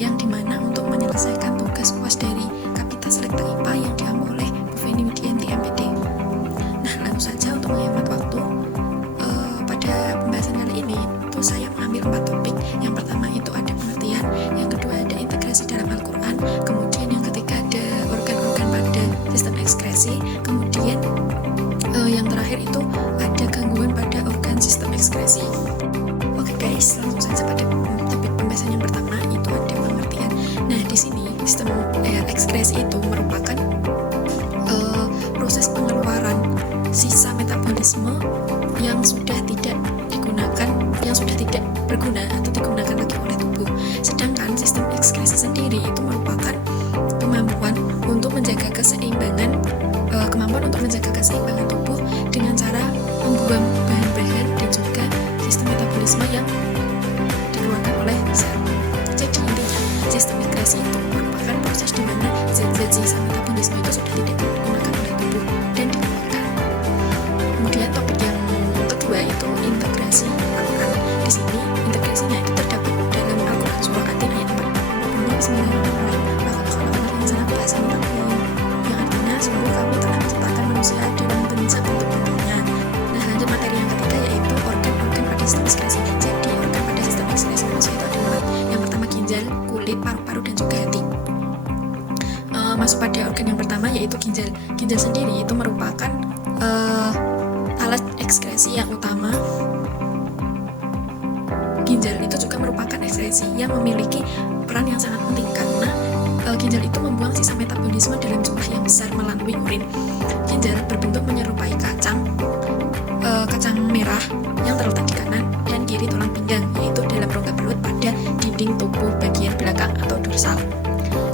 yang dimana untuk menyelesaikan tugas UAS dari Kapita Selekta IPA yang diampu oleh Bu Feni Widianti MPD. Nah, langsung saja untuk menghemat waktu, pada pembahasan kali ini itu saya mengambil 4 topik. Yang pertama itu ada pengertian, yang kedua ada integrasi dalam Al-Quran, kemudian yang ketiga ada organ-organ pada sistem ekskresi, kemudian yang terakhir itu ada gangguan pada organ sistem ekskresi. Oke guys, langsung saja pada topik pembahasan yang pertama itu ada pengertian. Nah, di sini sistem ekskresi itu merupakan proses pengeluaran sisa metabolisme yang sudah tidak digunakan, yang sudah tidak berguna atau digunakan lagi oleh tubuh. Sedangkan sistem ekskresi sendiri itu merupakan kemampuan untuk menjaga keseimbangan tubuh dengan cara membuang bahan-bahan dan juga sistem metabolisme yang dikeluarkan oleh sel. Jadi intinya sistem ekskresi itu merupakan proses di mana zat-zat sisa metabolisme itu sudah tidak digunakan oleh tubuh dan dikeluarkan. Kemudian topik yang kedua itu integrasi Al-Quran. Di sini integrasinya itu terdapat dalam Al-Quran surah At-Tin ayat 4. Bunyi Bismillahirrahmanirrahim. Laqad khalaqnal insana fi ahsani taqwim. Yang artinya sungguh kami telah menciptakan manusia dalam bentuk-bentuknya. Nah, lanjut materi yang ketiga yaitu organ-organ pada sistem ekskresi. Jadi organ pada sistem ekskresi manusia itu ada 4. Yang pertama ginjal, kulit, paru-paru dan juga hati. Masuk pada organ yang pertama yaitu ginjal. Ginjal sendiri itu merupakan alat ekskresi yang utama. Ginjal itu juga merupakan ekskresi yang memiliki peran yang sangat penting karena ginjal itu membuang sisa metabolisme dalam jumlah yang besar melalui urin. Ginjal berbentuk menyerupai kacang merah yang terletak di kanan dan kiri tulang pinggang, yaitu dalam rongga perut pada dinding tubuh bagian belakang atau dorsal.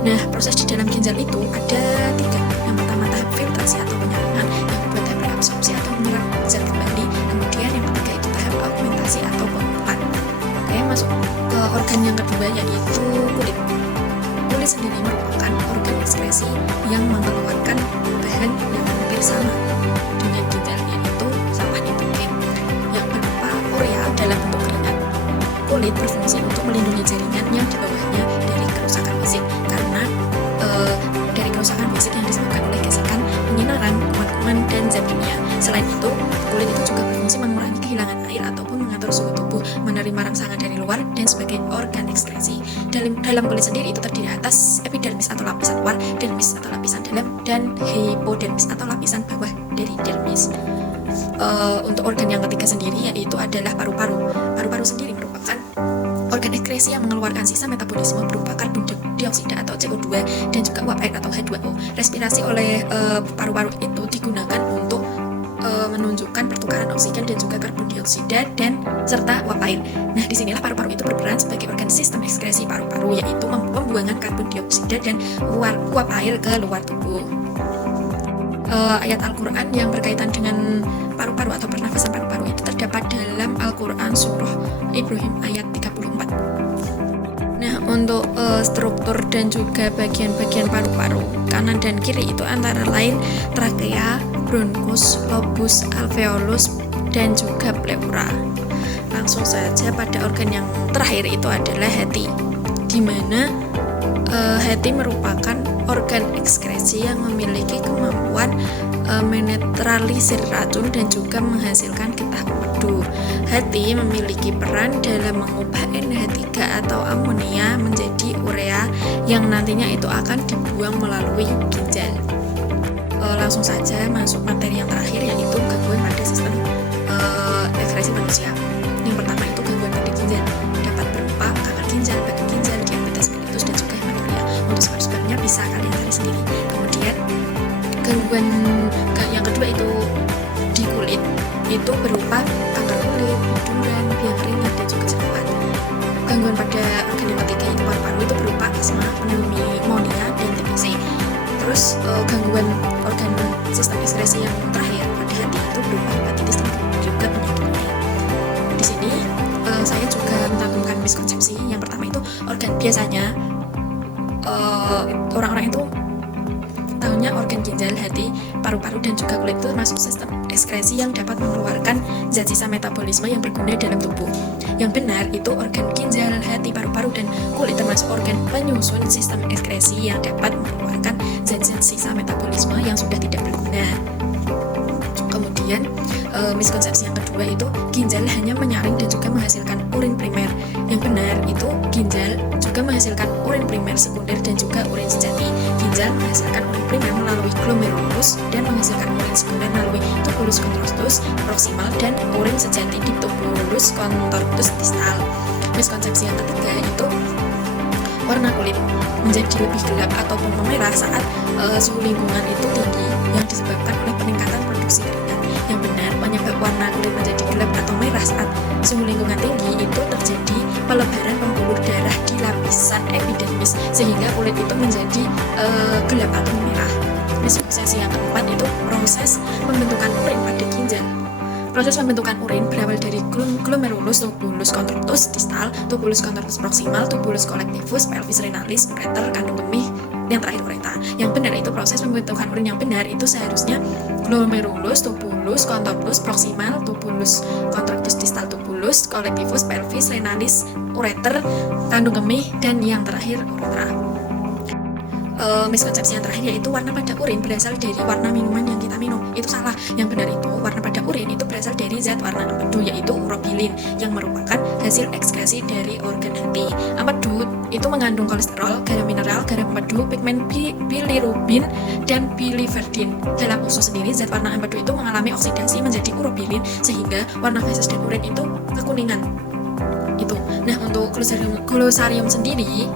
Nah, proses di dalam ginjal itu ada 3. Yang pertama tahap filtrasi atau penyaringan, yang kedua tahap reabsorpsi atau menyerap zat kembali, kemudian yang ketiga itu tahap augmentasi atau pengumpulan. Oke, masuk ke organ yang kedua yaitu kulit. Kulit sendiri merupakan organ ekskresi yang mengeluarkan bahan yang hampir sama dengan ginjal, yaitu sampah nitrogen yang berupa urea dalam bentuk keringat. Kulit berfungsi untuk melindungi jaringan yang di bawahnya dari kerusakan fisik karena dari kerusakan fisik yang disebabkan oleh gesekan, penyinaran, kuman-kuman, dan zat kimia. Selain itu, kulit itu juga berfungsi mengurangi kehilangan air ataupun mengatur suhu tubuh, menerima rangsangan dari luar, dan sebagai organ ekskresi. Dalam kulit sendiri itu terdiri atas epidermis atau lapisan luar, dermis atau lapisan dalam, dan hipodermis atau lapisan bawah dari dermis. Untuk organ yang ketiga sendiri yaitu adalah paru-paru. Paru-paru sendiri merupakan organ ekskresi yang mengeluarkan sisa metabolisme berupa karbon dioksida atau CO2 dan juga uap air atau H2O. Respirasi oleh paru-paru itu digunakan untuk menunjukkan pertukaran oksigen dan juga karbon dioksida dan serta uap air. Nah, disinilah paru-paru itu berperan sebagai organ sistem ekskresi paru-paru, yaitu pembuangan karbon dioksida dan uap air ke luar tubuh. Ayat Al-Quran yang berkaitan dengan paru-paru atau pernafasan paru-paru itu terdapat dalam Al-Quran surah Ibrahim ayat 34. Nah, untuk struktur dan juga bagian-bagian paru-paru kanan dan kiri itu antara lain trakea, bronkus, lobus, alveolus, dan juga pleura. Langsung saja pada organ yang terakhir itu adalah hati, di mana hati merupakan organ ekskresi yang memiliki kemampuan menetralisir racun dan juga menghasilkan getah madu. Hati memiliki peran dalam mengubah NH3 atau amonia menjadi urea yang nantinya itu akan dibuang melalui ginjal. Langsung saja masuk materi yang terakhir yaitu gangguan pada sistem ekskresi manusia. Yang pertama itu gangguan pada ginjal, dapat berupa kanker ginjal, batu ginjal, diabetes mellitus dan juga hematuria. Untuk sebab-sebabnya bisa kalian cari sendiri. Kemudian gangguan yang kedua itu di kulit, itu berupa kanker kulit, biduran, biang keringat dan juga jerawat. Gangguan pada organ yang ketiga itu paru-paru itu berupa asma, pneumonia dan TBC. Terus gangguan organ sistem ekskresi yang terakhir pada hati itu berupa hepatitis dan juga penyakit kulit. Di sini saya juga mencantumkan miskonsepsi. Yang pertama itu organ biasanya orang-orang itu tahunya Fungsinya organ ginjal, hati, paru-paru, dan juga kulit itu termasuk sistem ekskresi yang dapat mengeluarkan zat sisa metabolisme yang berguna dalam tubuh. Yang benar itu organ ginjal, hati, paru-paru, dan kulit termasuk organ penyusun sistem ekskresi yang dapat mengeluarkan zat-zat sisa metabolisme yang sudah tidak berguna. Kemudian miskonsepsi yang kedua itu ginjal hanya menyaring dan juga menghasilkan urin primer. Yang benar itu ginjal juga menghasilkan urin primer, sekunder, dan juga urin sejati. Ginjal menghasilkan urin primer melalui glomerulus dan menghasilkan urin sekunder melalui tubulus contortus proximal dan urin sejati di tubulus contortus distal. Miskonsepsi yang ketiga itu warna kulit menjadi lebih gelap ataupun memerah saat suhu lingkungan itu tinggi yang disebabkan oleh peningkatan produksi keringat. Yang benar, penyebab warna kulit menjadi gelap atau merah saat suhu lingkungan tinggi itu terjadi pelebaran pembuluh darah di lapisan epidermis sehingga kulit itu menjadi gelap atau merah. Miskonsepsi yang keempat itu proses pembentukan urin pada ginjal. Proses pembentukan urin berawal dari glomerulus, tubulus contortus distal, tubulus contortus proximal, tubulus collectivus, pelvis renalis, ureter, kandung kemih, yang terakhir ureta. Yang benar itu proses pembentukan urin yang benar itu seharusnya glomerulus, tubulus contortus proximal, tubulus contortus distal, tubulus collectivus, pelvis renalis, ureter, kandung kemih, dan yang terakhir uretra. Miskonsepsi yang terakhir yaitu warna pada urin berasal dari warna minuman yang kita minum. Itu salah. Yang benar itu warna pada urin itu berasal dari zat warna empedu yaitu urobilin yang merupakan hasil ekskresi dari organ hati. Empedu itu mengandung kolesterol, garam mineral, garam empedu, pigmen bilirubin, dan biliverdin. Dalam usus sendiri zat warna empedu itu mengalami oksidasi menjadi urobilin sehingga warna feses dan urin itu kekuningan. Itu. Nah, untuk glosarium sendiri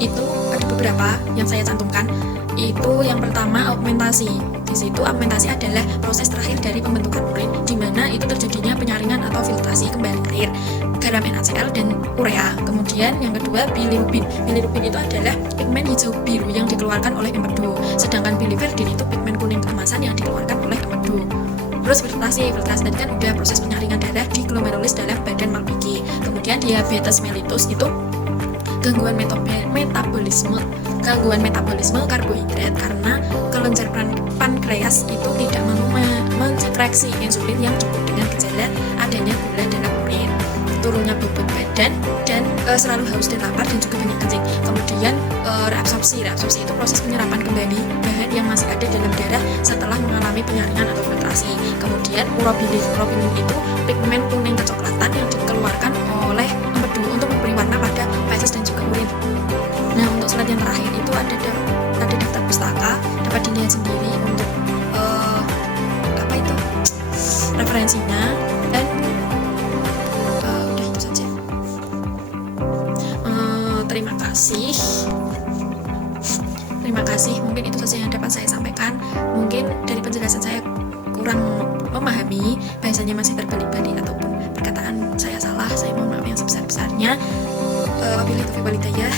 itu ada beberapa yang saya cantumkan. Itu yang pertama augmentasi. Di situ augmentasi adalah proses terakhir dari pembentukan urin di mana itu terjadinya penyaringan atau filtrasi kembali air, garam NaCl dan urea. Kemudian yang kedua bilirubin. Bilirubin itu adalah pigmen hijau biru yang dikeluarkan oleh empedu. Sedangkan biliverdin itu pigmen kuning keemasan yang dikeluarkan oleh empedu. Terus filtrasi tadi kan udah proses penyaringan darah di glomerulus dalam badan Malpighi. Kemudian diabetes mellitus itu gangguan metabolisme karbohidrat karena kelenjar pankreas itu tidak mau mensekresi insulin yang cukup dengan gejala adanya gula dalam urin, turunnya bobot badan, dan selalu haus dan lapar dan juga banyak kencing. Kemudian reabsorpsi itu proses penyerapan kembali bahan yang masih ada dalam darah setelah mengalami penyaringan atau filtrasi. Kemudian urobilin itu pigmen kuning kecoklatan yang dikeluarkan oleh empedu untuk memberi warna pada feses dan juga urin. Nah, untuk slide yang terakhir itu ada daftar pustaka, dapat dilihat sendiri untuk referensinya, dan udah itu saja. Terima kasih. Mungkin itu saja yang dapat saya sampaikan. Mungkin dari penjelasan saya kurang memahami, bahasanya masih terbalik-balik ataupun perkataan saya salah, saya mohon maaf yang sebesar-besarnya. Wabillahi taufiq wal hidayah.